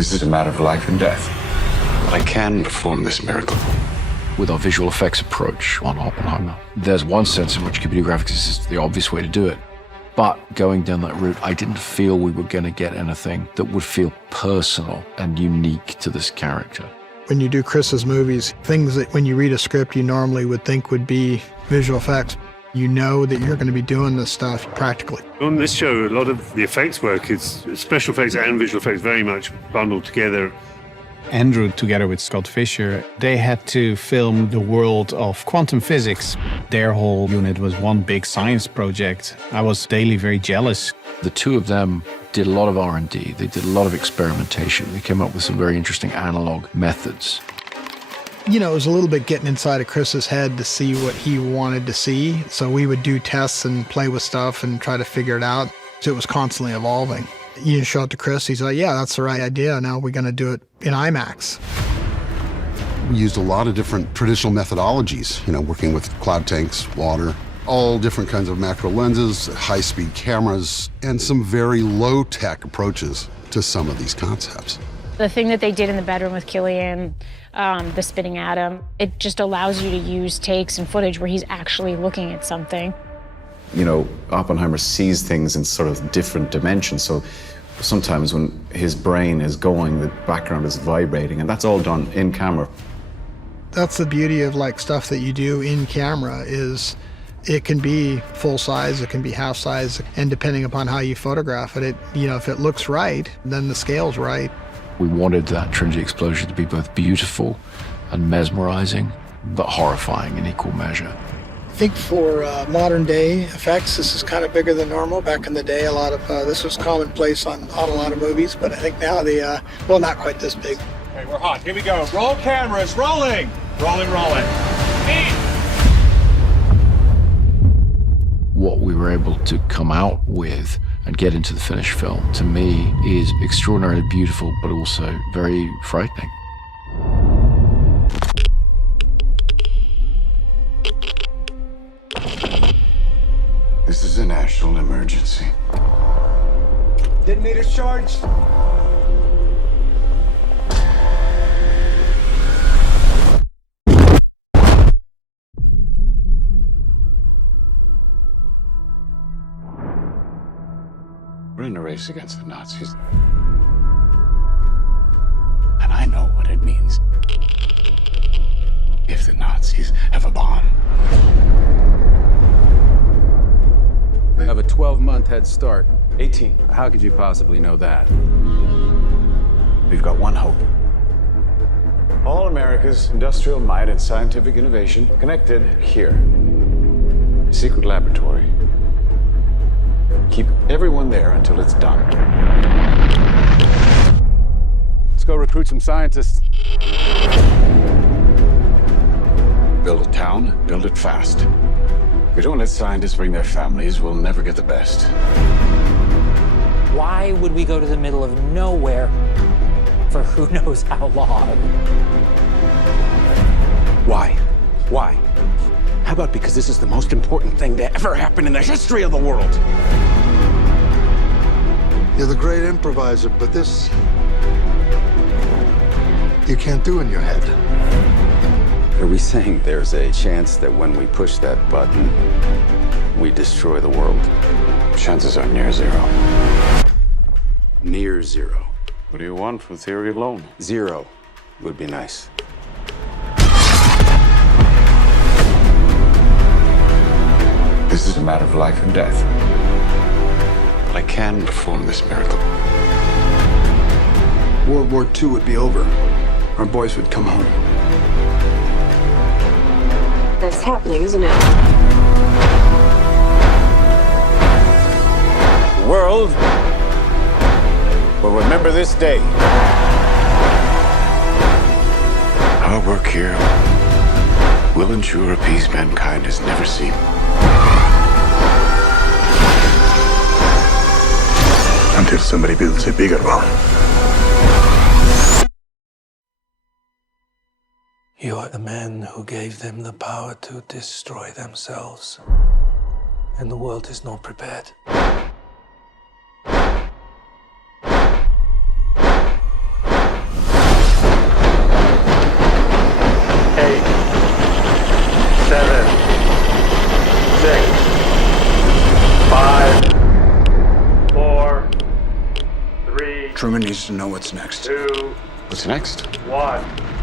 This is a matter of life and death. I can perform this miracle. With our visual effects approach on Oppenheimer, there's one sense in which computer graphics is the obvious way to do it. But going down that route, I didn't feel we were going to get anything that would feel personal and unique to this character. When you do Chris's movies, things that when you read a script you normally would think would be visual effects, you know that you're going to be doing this stuff practically. On this show, a lot of the effects work is special effects and visual effects very much bundled together. Andrew, together with Scott Fisher, they had to film the world of quantum physics. Their whole unit was one big science project. I was daily very jealous. The two of them did a lot of R&D. They did a lot of experimentation. They came up with some very interesting analog methods. You know, it was a little bit getting inside of Chris's head to see what he wanted to see. So we would do tests and play with stuff and try to figure it out. So it was constantly evolving. You show it to Chris, he's like, yeah, that's the right idea. Now we're going to do it in IMAX. We used a lot of different traditional methodologies, you know, working with cloud tanks, water, all different kinds of macro lenses, high-speed cameras, and some very low-tech approaches to some of these concepts. The thing that they did in the bedroom with Cillian, the spinning atom, it just allows you to use takes and footage where he's actually looking at something. You know, Oppenheimer sees things in sort of different dimensions, so sometimes when his brain is going, the background is vibrating, and that's all done in camera. That's the beauty of like stuff that you do in camera is it can be full size, it can be half size, and depending upon how you photograph it, you know, if it looks right, then the scale's right. We wanted that Trinity explosion to be both beautiful and mesmerizing, but horrifying in equal measure. I think for modern day effects, this is kind of bigger than normal. Back in the day, a lot of this was commonplace on a lot of movies, but I think now well, not quite this big. Okay, we're hot. Here we go. Roll cameras. Rolling. Rolling. What we were able to come out with and get into the finished film, to me, is extraordinarily beautiful, but also very frightening. This is a national emergency. Detonators charged. We're in a race against the Nazis. And I know what it means if the Nazis have a bomb. We have a 12-month head start. 18. How could you possibly know that? We've got one hope. All America's industrial might and scientific innovation connected here. A secret laboratory. Keep everyone there until it's done. Let's go recruit some scientists. Build a town, build it fast. If we don't let scientists bring their families, we'll never get the best. Why would we go to the middle of nowhere for who knows how long? Why? Why? How about because this is the most important thing to ever happen in the history of the world? You're the great improviser, but this you can't do in your head. Are we saying there's a chance that when we push that button, we destroy the world? Chances are near zero. Near zero. What do you want from theory alone? 0 would be nice. This is a matter of life and death. But I can perform this miracle. World War II would be over. Our boys would come home. That's happening, isn't it? The world will remember this day. Our work here will ensure a peace mankind has never seen. Until somebody builds a bigger one. You are the man who gave them the power to destroy themselves. And the world is not prepared. Truman needs to know what's next. 2, What's next? 1.